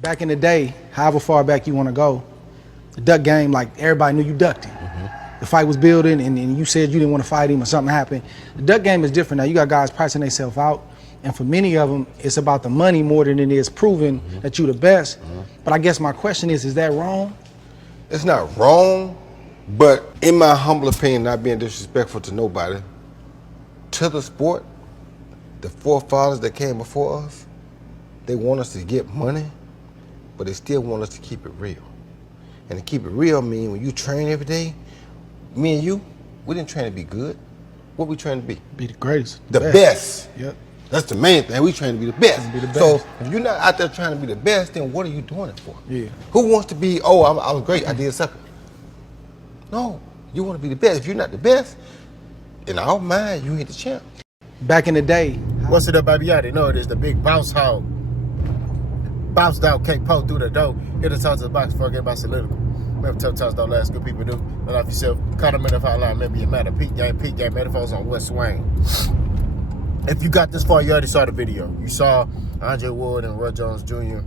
Back in the day, however far back you want to go, the duck game, like everybody knew you ducked him. The fight was building and you said you didn't want to fight him or something happened. The duck game is different now. You got guys pricing themselves out. And for many of them, it's about the money more than it is proving that you're the best. But I guess my question is that wrong? It's not wrong, but in my humble opinion, not being disrespectful to nobody, to the sport, the forefathers that came before us, they want us to get money, but they still want us to keep it real. And to keep it real mean when you train every day, me and you, we didn't train to be good. What we train to be? Be the greatest. The best. Yep. That's the main thing. We trying to be the best. Be the best. So if you're not out there trying to be the best, then what are you doing it for? Yeah. Who wants to be, oh, I was great, I did second. No, you want to be the best. If you're not the best, in our mind, you ain't the champ. Back in the day. What's it up, baby? You already know it is the big bounce hog. Bounced out, can't poke through the door. Hit the top of the box before I get my soliloquy. Remember, tough talks don't last, good people do. But off yourself, cut them in the fire line. Remember, your matter. Peak game, metaphors on West Swain. If you got this far, you already saw the video. You saw Andre Ward and Roy Jones Jr. You know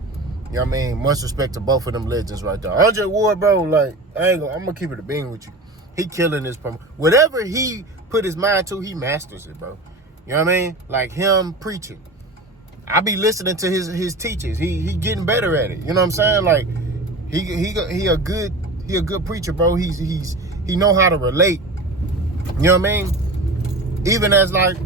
what I mean? Much respect to both of them legends right there. Andre Ward, bro, like, I'm going to keep it a bean with you. He killing this promo. Whatever he put his mind to, he masters it, bro. You know what I mean? Like him preaching. I be listening to his teachings. He getting better at it. You know what I'm saying? Like, he a good preacher, bro. He know how to relate. You know what I mean? Even as like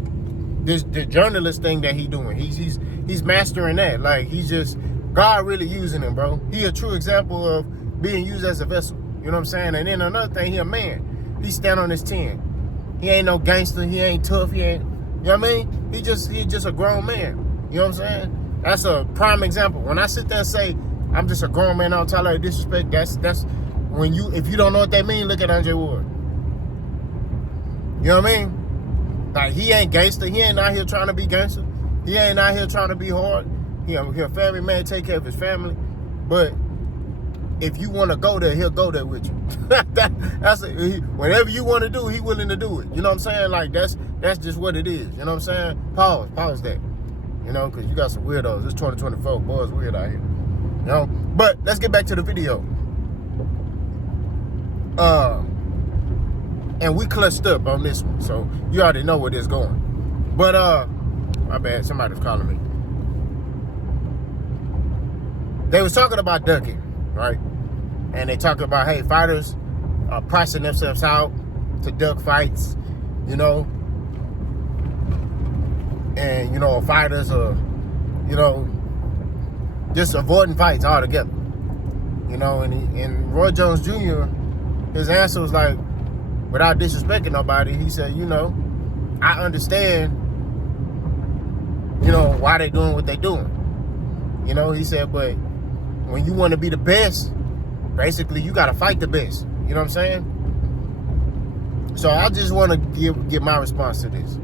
the journalist thing that he doing, he's mastering that. Like he's just God really using him, bro. He a true example of being used as a vessel. You know what I'm saying? And then another thing, he a man. He stand on his 10. He ain't no gangster. He ain't tough. He ain't. You know what I mean? He just a grown man. You know what I'm saying? That's a prime example. When I sit there and say I'm just a grown man, I don't tolerate disrespect. That's when if you don't know what that means, look at Andre Ward. You know what I mean? Like he ain't gangster. He ain't out here trying to be gangster. He ain't out here trying to be hard. He a family man, take care of his family. But if you want to go there, he'll go there with you. Whatever you want to do, he willing to do it. You know what I'm saying? Like that's just what it is. You know what I'm saying? Pause that. You know, because you got some weirdos. It's 2024. Boys weird out here. You know? But let's get back to the video. And we clutched up on this one. So you already know where this going. But my bad, somebody's calling me. They was talking about ducking, right? And they talk about, hey, fighters are pricing themselves out to duck fights, you know. And, you know, fighters are, you know, just avoiding fights altogether. You know, and Roy Jones Jr., his answer was like, without disrespecting nobody, he said, you know, I understand, you know, why they doing what they doing. You know, he said, but when you want to be the best, basically you got to fight the best. You know what I'm saying? So I just want to give my response to this.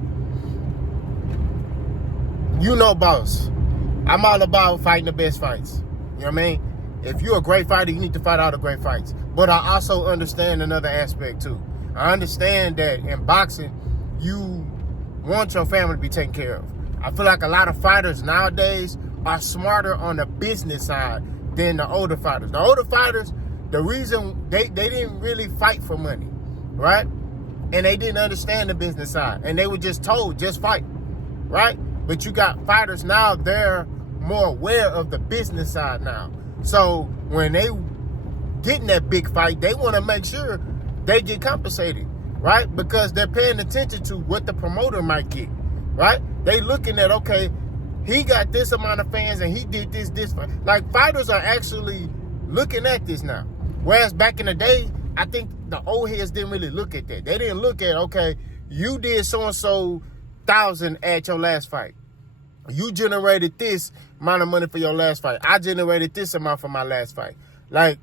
You know, boss, I'm all about fighting the best fights. You know what I mean? If you're a great fighter, you need to fight all the great fights. But I also understand another aspect too. I understand that in boxing, you want your family to be taken care of. I feel like a lot of fighters nowadays are smarter on the business side than the older fighters. The older fighters, the reason they didn't really fight for money, right? And they didn't understand the business side. And they were just told, just fight, right? But you got fighters now, they're more aware of the business side now. So when they get in that big fight, they want to make sure they get compensated, right? Because they're paying attention to what the promoter might get, right? They looking at, okay, he got this amount of fans and he did this. Like fighters are actually looking at this now. Whereas back in the day, I think the old heads didn't really look at that. They didn't look at, okay, you did so-and-so 1,000 at your last fight. You generated this amount of money for your last fight. I generated this amount for my last fight. Like,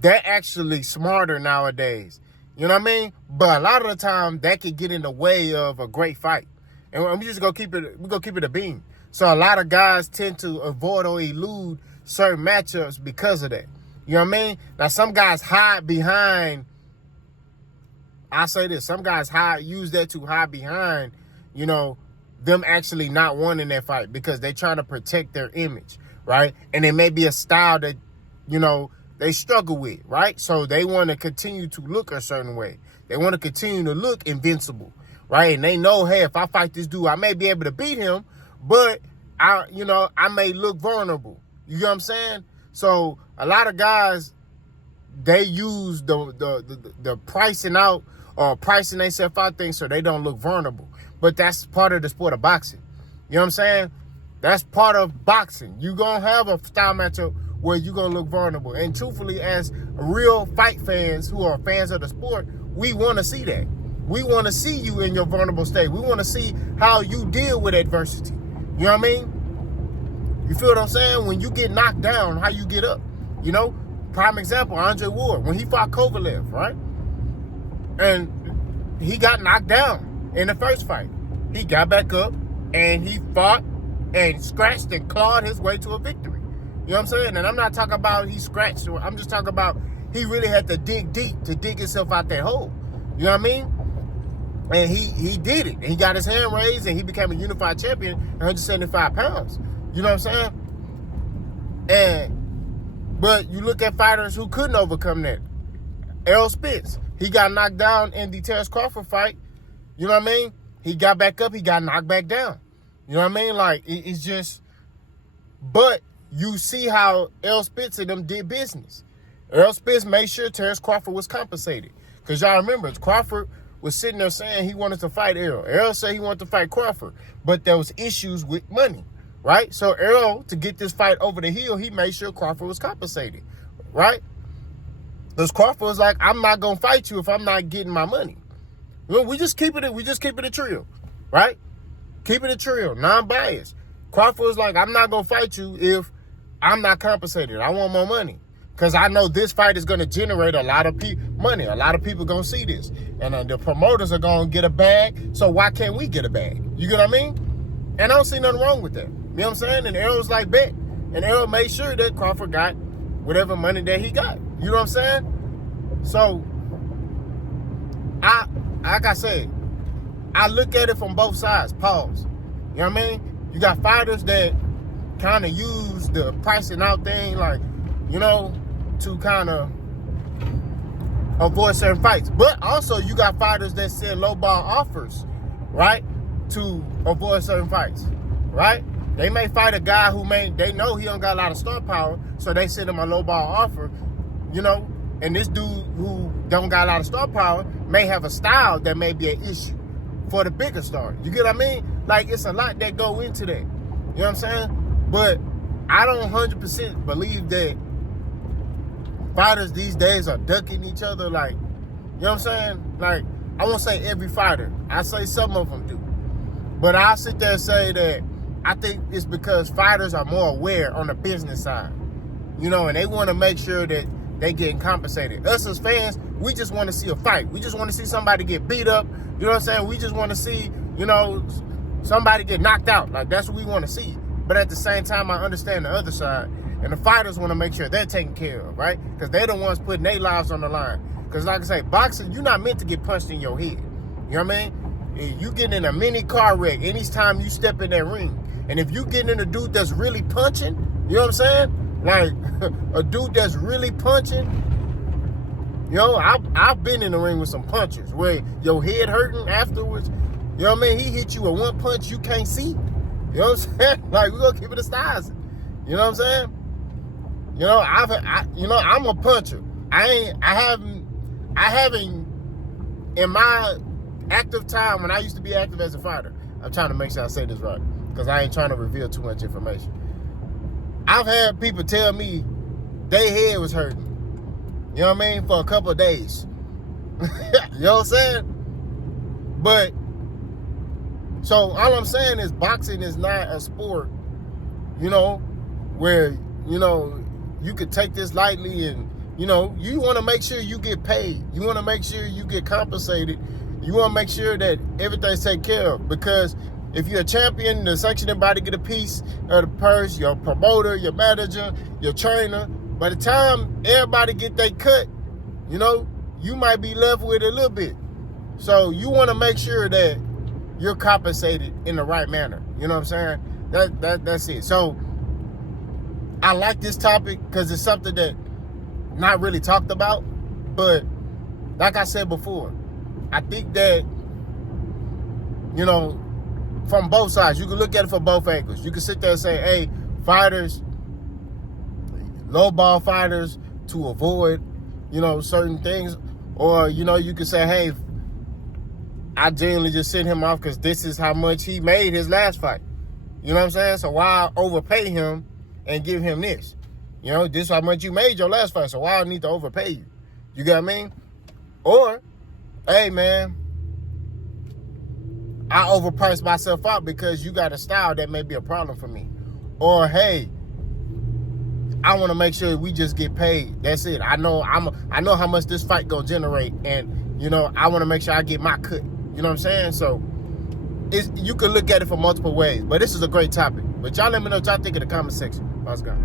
they're actually smarter nowadays. You know what I mean? But a lot of the time, that could get in the way of a great fight. And we're just gonna keep it a beam. So a lot of guys tend to avoid or elude certain matchups because of that. You know what I mean? Now, some guys hide behind, I say this, some guys use that to hide behind, you know, them actually not wanting that fight because they're trying to protect their image. right? And it may be a style that, you know, they struggle with, right? So they want to continue to look a certain way. They want to continue to look invincible, right? And they know, hey, if I fight this dude, I may be able to beat him, but I may look vulnerable. You get what I'm saying? So a lot of guys, they use the pricing out or pricing themselves out thing so they don't look vulnerable. But that's part of the sport of boxing. You know what I'm saying? That's part of boxing. You're going to have a style matchup where you're going to look vulnerable. And truthfully, as real fight fans who are fans of the sport, we want to see that. We want to see you in your vulnerable state. We want to see how you deal with adversity. You know what I mean? You feel what I'm saying? When you get knocked down, how you get up. You know? Prime example, Andre Ward, when he fought Kovalev, right? And he got knocked down in the first fight. He got back up and he fought and scratched and clawed his way to a victory. You know what I'm saying? And I'm not talking about he scratched. I'm just talking about he really had to dig deep to dig himself out that hole. You know what I mean? And he did it. And he got his hand raised and he became a unified champion at 175 pounds. You know what I'm saying? But you look at fighters who couldn't overcome that. Errol Spence, he got knocked down in the Terrence Crawford fight. You know what I mean? He got back up, he got knocked back down. You know what I mean? Like, it's just, but you see how Errol Spence and them did business. Errol Spence made sure Terrence Crawford was compensated. Because y'all remember, Crawford was sitting there saying he wanted to fight Errol. Errol said he wanted to fight Crawford, but there was issues with money. Right? So Errol, to get this fight over the hill, he made sure Crawford was compensated. Right? Because Crawford was like, I'm not going to fight you if I'm not getting my money. Well, we just keep it a trio. Right? Keep it a trio, non-biased. Crawford was like, I'm not going to fight you if I'm not compensated. I want more money. Because I know this fight is going to generate a lot of money. A lot of people going to see this. And the promoters are going to get a bag. So why can't we get a bag? You get what I mean? And I don't see nothing wrong with that. You know what I'm saying? And Errol was like, bet. And Errol made sure that Crawford got whatever money that he got. You know what I'm saying? So, like I said, I look at it from both sides. Pause. You know what I mean? You got fighters that kind of use the pricing out thing, like, you know, to kind of avoid certain fights. But also, you got fighters that send low ball offers, right, to avoid certain fights, right? They may fight a guy who they know he don't got a lot of star power, so they send him a low ball offer, you know, and this dude who don't got a lot of star power may have a style that may be an issue for the bigger star. You get what I mean? Like, it's a lot that go into that. You know what I'm saying? But I don't 100% believe that fighters these days are ducking each other. Like, you know what I'm saying? Like, I won't say every fighter. I say some of them do. But I'll sit there and say that I think it's because fighters are more aware on the business side, you know, and they want to make sure that they getting compensated. Us as fans, we just want to see a fight. We just want to see somebody get beat up. You know what I'm saying? We just want to see, you know, somebody get knocked out. Like, that's what we want to see. But at the same time, I understand the other side. And the fighters want to make sure they're taken care of, right? Because they're the ones putting their lives on the line. Because like I say, boxing, you're not meant to get punched in your head. You know what I mean? You get in a mini car wreck anytime you step in that ring. And if you get in a dude that's really punching, you know what I'm saying? Like, a dude that's really punching, you know, I've been in the ring with some punchers where your head hurting afterwards. You know what I mean? He hit you with one punch you can't see. You know what I'm saying? Like, we're going to keep it a styles. You know what I'm saying? You know, I'm a puncher. I haven't, in my active time, when I used to be active as a fighter, I'm trying to make sure I say this right, because I ain't trying to reveal too much information. I've had people tell me their head was hurting, you know what I mean, for a couple of days. You know what I'm saying? But, so all I'm saying is boxing is not a sport, you know, where, you know, you could take this lightly and, you know, you want to make sure you get paid. You want to make sure you get compensated. You want to make sure that everything's taken care of. Because if you're a champion, the sanctioning body get a piece of the purse, your promoter, your manager, your trainer. By the time everybody get their cut, you know, you might be left with a little bit. So you want to make sure that you're compensated in the right manner. You know what I'm saying? That's it. So I like this topic because it's something that not really talked about. But like I said before, I think that, you know, from both sides, you can look at it from both angles. You can sit there and say, hey, fighters, low ball fighters to avoid, you know, certain things. Or, you know, you can say, hey, I genuinely just sent him off because this is how much he made his last fight. You know what I'm saying? So why overpay him and give him this? You know, this is how much you made your last fight, so why I need to overpay you? You got what I mean? Or, hey, man, I overpriced myself out because you got a style that may be a problem for me. Or, hey, I want to make sure we just get paid. That's it. I know how much this fight gonna generate, and you know I want to make sure I get my cut. You know what I'm saying? So you can look at it from multiple ways. But this is a great topic. But y'all let me know what y'all think in the comment section. Let's go.